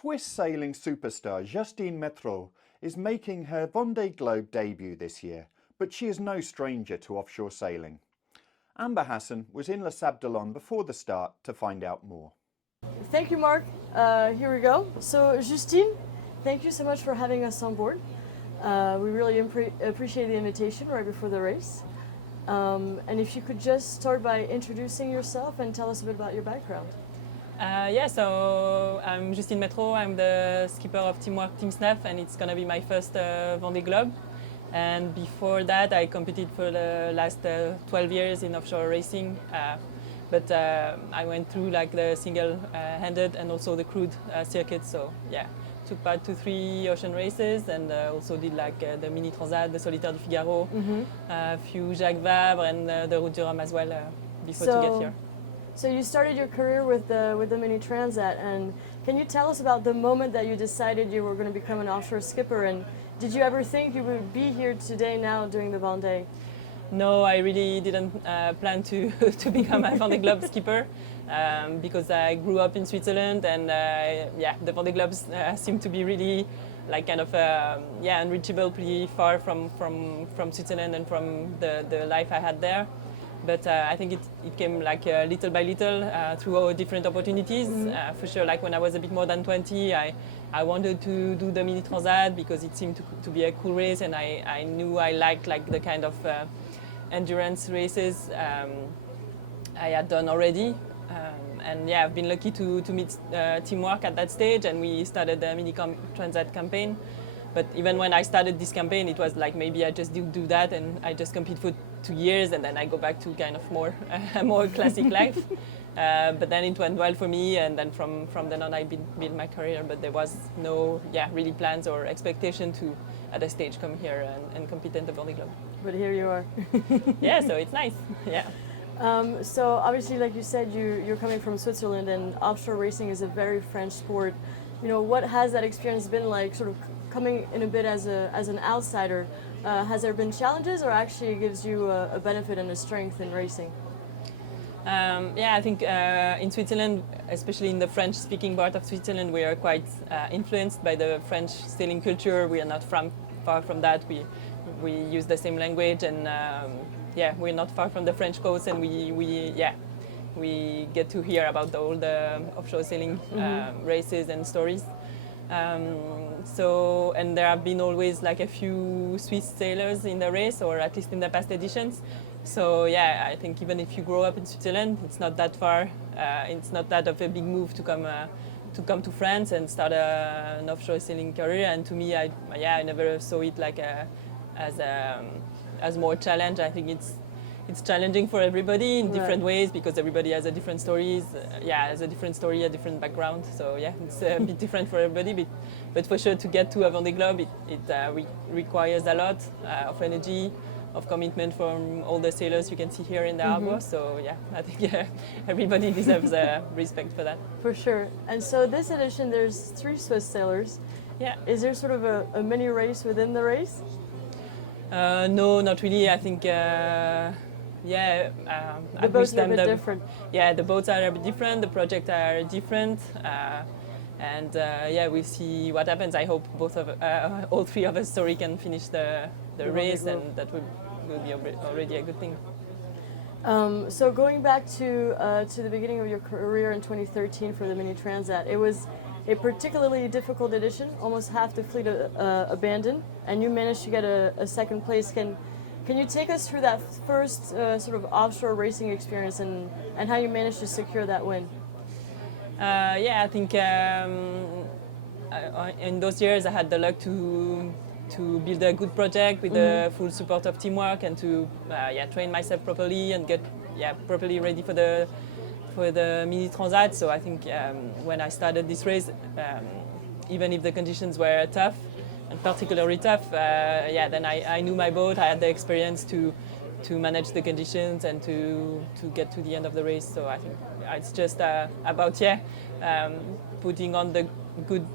Swiss sailing superstar Justine Mettraux is making her Vendée Globe debut this year, but she is no stranger to offshore sailing. Amber Hassan was in Les Sables d'Olonne before the start to find out more. Thank you, Mark. Here we go. So, Justine, thank you so much for having us on board. We really appreciate the invitation right before the race. And if you could just start by introducing yourself and tell us a bit about your background. So I'm Justine Mettraux. I'm the skipper of Teamwork-Team Snef, and it's going to be my first Vendée Globe. And before that, I competed for the last 12 years in offshore racing. But I went through like the single-handed and also the crewed circuit. So yeah, took part to 3 ocean races and also did like the Mini Transat, the Solitaire du Figaro, a few Jacques Vabre and the Route du Rhum as well before to get here. So you started your career with the Mini Transat, and can you tell us about the moment that you decided you were going to become an offshore skipper, and did you ever think you would be here today now doing the Vendée? No, I really didn't plan to become a Vendée Globe skipper because I grew up in Switzerland, and the Vendée Globes seem to be really like kind of unreachable, pretty far from Switzerland and from the life I had there. But I think it came like little by little through different opportunities. For sure, like when I was a bit more than 20, I wanted to do the Mini Transat because it seemed to be a cool race, and I knew I liked like the kind of endurance races I had done already. And yeah, I've been lucky to meet Teamwork at that stage, and we started the Mini Transat campaign. But even when I started this campaign, it was like maybe I just do that and I just compete for 2 years and then I go back to kind of more classic life. But then it went well for me, and then from then on I built my career. But there was no really plans or expectation to at a stage come here and compete in the Vendée Globe. But here you are. Yeah, so it's nice. Yeah. So obviously, like you said, you're coming from Switzerland, and offshore racing is a very French sport. You know, what has that experience been like, sort of coming in a bit as an outsider? Has there been challenges, or actually it gives you a benefit and a strength in racing? I think in Switzerland, especially in the French-speaking part of Switzerland, we are quite influenced by the French sailing culture. We are not far from that. We use the same language, and we're not far from the French coast, and we get to hear about all the offshore sailing races and stories. And there have been always like a few Swiss sailors in the race, or at least in the past editions. So yeah, I think even if you grow up in Switzerland, it's not that far. It's not that of a big move to come to France and start an offshore sailing career. And to me, I never saw it like as more challenge. I think it's challenging for everybody in different ways because everybody has a different stories. Has a different story, a different background. So yeah, it's a bit different for everybody. But for sure, to get to a Vendée Globe, it requires a lot of energy, of commitment from all the sailors you can see here in the harbour. So yeah, I think everybody deserves respect for that. For sure. And so this edition, there's 3 Swiss sailors. Yeah. Is there sort of a mini race within the race? No, not really. I think. The boats are a bit different. Yeah, the boats are a bit different. The projects are different. We'll see what happens. I hope all 3 of us can finish the race, and that will be already a good thing. So going back to the beginning of your career in 2013 for the Mini Transat, it was a particularly difficult edition. Almost half the fleet abandoned, and you managed to get a second place. Can you take us through that first sort of offshore racing experience and how you managed to secure that win? I think in those years I had the luck to build a good project with the full support of Teamwork, and to train myself properly and get properly ready for the Mini Transat. So I think when I started this race, even if the conditions were tough, and particularly tough, then I knew my boat. I had the experience to manage the conditions and to get to the end of the race. So I think it's just about putting on the good,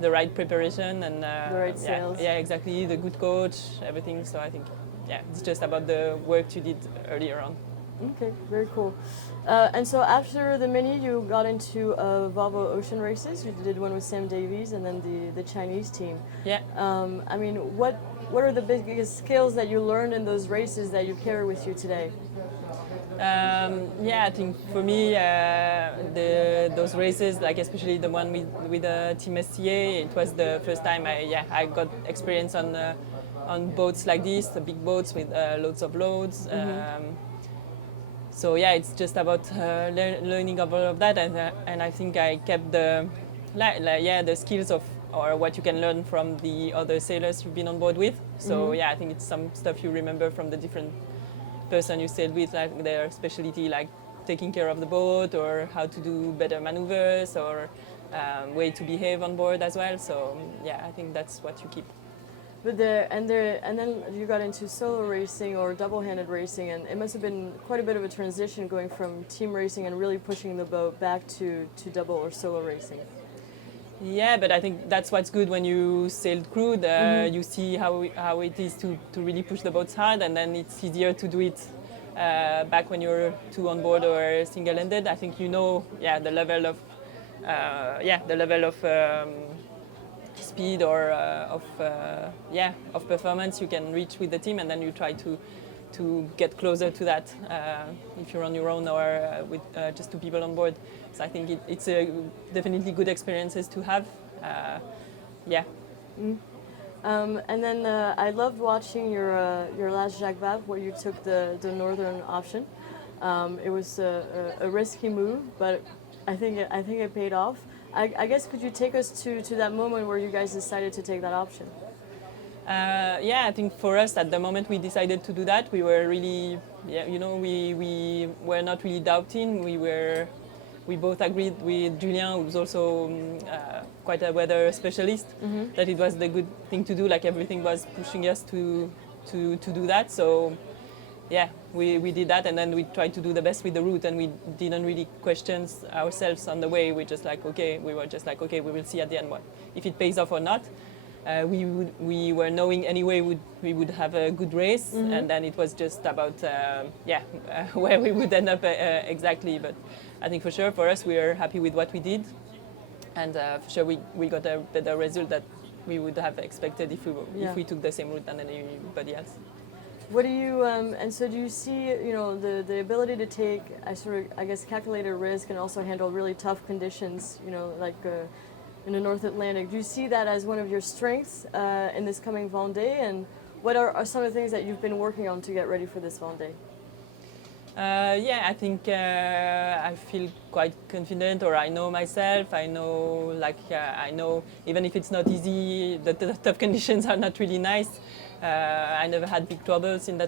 the right preparation and the right sails. Yeah, exactly. The good coach, everything. So I think it's just about the work you did earlier on. Okay, very cool. And so after the Mini, you got into Volvo Ocean races. You did one with Sam Davies and then the Chinese team. Yeah. I mean, what are the biggest skills that you learned in those races that you carry with you today? Yeah, I think for me, those races, like especially the one with Team SCA, it was the first time I got experience on boats like this, the big boats with loads of loads. So yeah, it's just about learning of all of that, and I think I kept the skills of or what you can learn from the other sailors you've been on board with. So yeah, I think it's some stuff you remember from the different person you sailed with, like their specialty, like taking care of the boat or how to do better maneuvers or way to behave on board as well. So yeah, I think that's what you keep. But and then you got into solo racing or double-handed racing, and it must have been quite a bit of a transition going from team racing and really pushing the boat back to double or solo racing. Yeah, but I think that's what's good when you sailed crewed. You see how it is to really push the boats hard, and then it's easier to do it back when you're two on board or single-handed. I think you know, the level of speed or of performance you can reach with the team, and then you try to get closer to that if you're on your own or with just two people on board. So I think it's definitely good experiences to have. And then I loved watching your last Jacques Vabre where you took the northern option. It was a risky move, but I think it paid off. I guess could you take us to that moment where you guys decided to take that option? I think for us at the moment we decided to do that, we were really, we were not really doubting. We both agreed with Julien, who was also quite a weather specialist, that it was the good thing to do. Like everything was pushing us to do that. So yeah, we did that, and then we tried to do the best with the route, and we didn't really question ourselves on the way. We were just like, okay, we will see at the end if it pays off or not. We were knowing anyway we would have a good race, and then it was just about where we would end up exactly. But I think for sure for us we are happy with what we did, and for sure we got a better result that we would have expected if we took the same route than anybody else. What do you and so do you see the ability to take I guess calculated risk and also handle really tough conditions, like in the North Atlantic? Do you see that as one of your strengths in this coming Vendée? And what are some of the things that you've been working on to get ready for this Vendée? I think I feel quite confident, or I know myself. I know, even if it's not easy, the tough conditions are not really nice. I never had big troubles in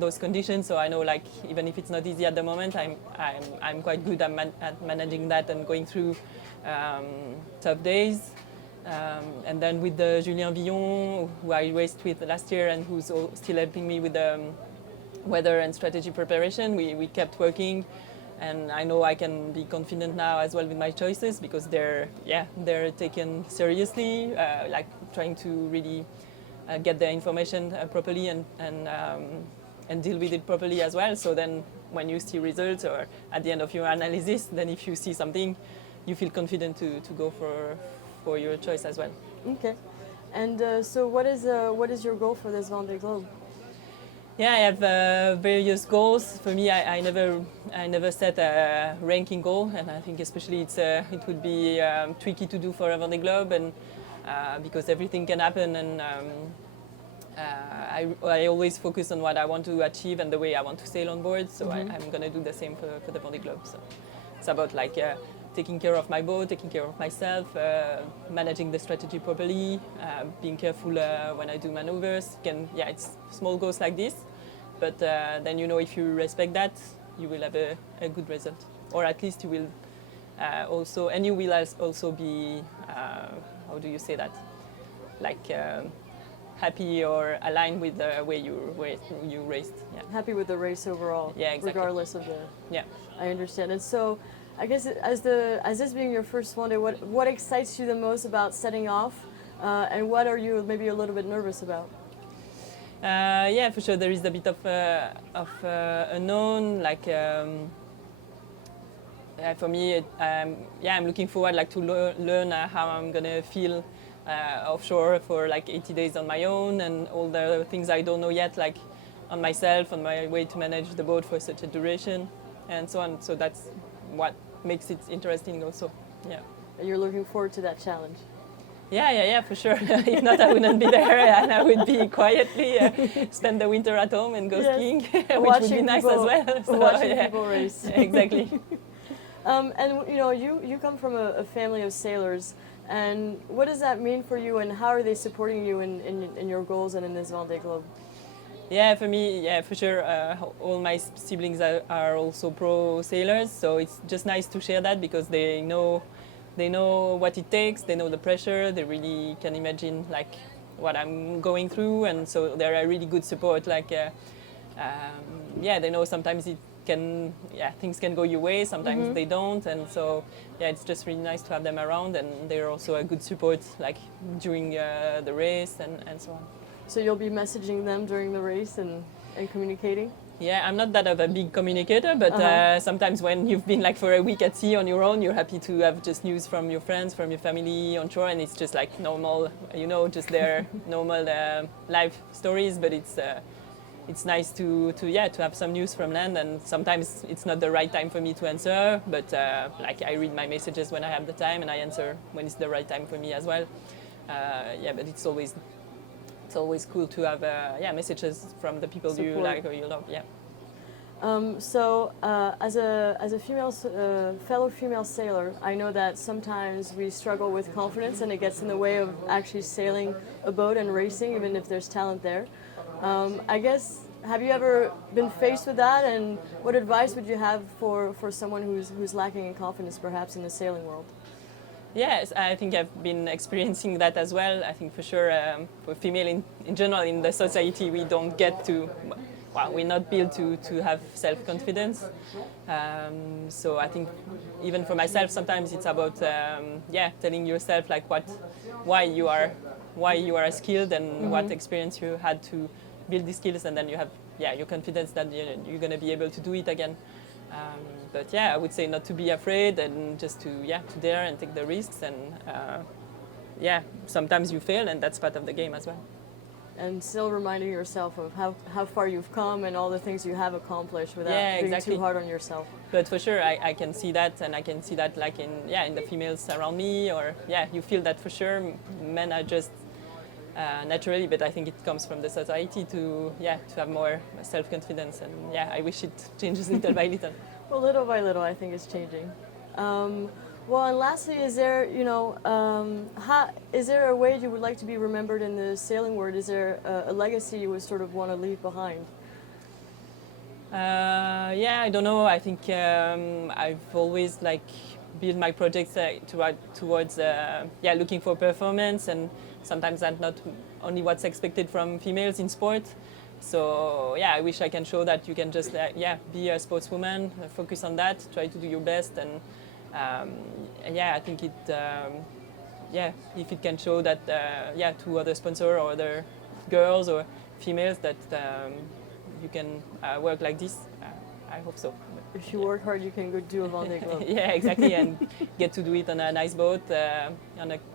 those conditions, so I know, even if it's not easy at the moment, I'm quite good at managing that and going through tough days. And then with Julien Villon, who I raced with last year and who's still helping me with weather and strategy preparation, we kept working, and I know I can be confident now as well with my choices, because they're taken seriously, trying to really get the information properly and deal with it properly as well. So then when you see results or at the end of your analysis, then if you see something, you feel confident to go for your choice as well. Okay. And so what is your goal for this Vendée Globe? Yeah, I have various goals. For me, I never set a ranking goal, and I think especially it would be tricky to do for a Vendée Globe, and because everything can happen, and I always focus on what I want to achieve and the way I want to sail on board. So I'm going to do the same for the Vendée Globe. So it's about taking care of my boat, taking care of myself, managing the strategy properly, being careful when I do maneuvers. It's small goals like this, but then if you respect that, you will have a good result, or at least you will you will also be how do you say that? Happy or aligned with the way you raced. Yeah. Happy with the race overall. Yeah, exactly. Regardless of the. Yeah. I understand. And so, I guess as this being your first Vendée, what excites you the most about setting off, and what are you maybe a little bit nervous about? Yeah, for sure. There is a bit of unknown. Like for me, yeah, I'm looking forward like to learn how I'm gonna feel offshore for like 80 days on my own, and all the things I don't know yet, like on myself, on my way to manage the boat for such a duration, and so on. So that's what makes it interesting, also. Yeah. You're looking forward to that challenge. Yeah, for sure. If not, I wouldn't be there, and I would be quietly spend the winter at home and go skiing, which would be nice as well. So, watching people race. Exactly. And you know, you come from a family of sailors, and what does that mean for you, and how are they supporting you in your goals and in this Vendée Globe? Yeah, for me, yeah, for sure. All my siblings are also pro sailors, so it's just nice to share that, because they know what it takes, they know the pressure, they really can imagine like what I'm going through, and so they're a really good support. Like, yeah, they know sometimes things can go your way, sometimes they don't, and so yeah, it's just really nice to have them around, and they're also a good support like during the race and so on. So you'll be messaging them during the race and communicating? Yeah, I'm not that of a big communicator, but sometimes when you've been like for a week at sea on your own, you're happy to have just news from your friends, from your family on shore, and it's just like normal, you know, just their normal life stories. But it's nice to have some news from land, and sometimes it's not the right time for me to answer, but like I read my messages when I have the time, and I answer when it's the right time for me as well. Yeah, but it's always cool to have messages from the people you like or you love. Yeah. So as a fellow female sailor, I know that sometimes we struggle with confidence, and it gets in the way of actually sailing a boat and racing, even if there's talent there. I guess, have you ever been faced with that, and what advice would you have for someone who's lacking in confidence, perhaps in the sailing world? Yes, I think I've been experiencing that as well. I think for sure, for female in general in the society, we don't get to, well, we're not built to have self-confidence. So I think even for myself, sometimes it's about, telling yourself like why you are skilled, and what experience you had to build these skills, and then you have, your confidence that you're going to be able to do it again. But yeah, I would say not to be afraid, and just to dare and take the risks, and sometimes you fail, and that's part of the game as well. And still reminding yourself of how far you've come and all the things you have accomplished without being too hard on yourself. But for sure, I can see that, and I can see that like in the females around me, or you feel that for sure. Men are just naturally, but I think it comes from the society to have more self-confidence, and I wish it changes little by little. Well, little by little, I think it's changing. Well, and lastly, is there a way you would like to be remembered in the sailing world? Is there a legacy you would sort of want to leave behind? I don't know. I think I've always built my projects towards looking for performance, and sometimes that's not only what's expected from females in sport. So I wish I can show that you can just be a sportswoman, focus on that, try to do your best, and I think it if it can show that to other sponsors or other girls or females that you can work like this, I hope so. If you work hard, you can go do a Vendée Globe. Yeah, exactly, and get to do it on a nice boat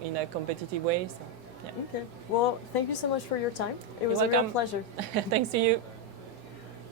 in a competitive way. So. Yeah. Okay. Well, thank you so much for your time. It was a real pleasure. Thanks to you.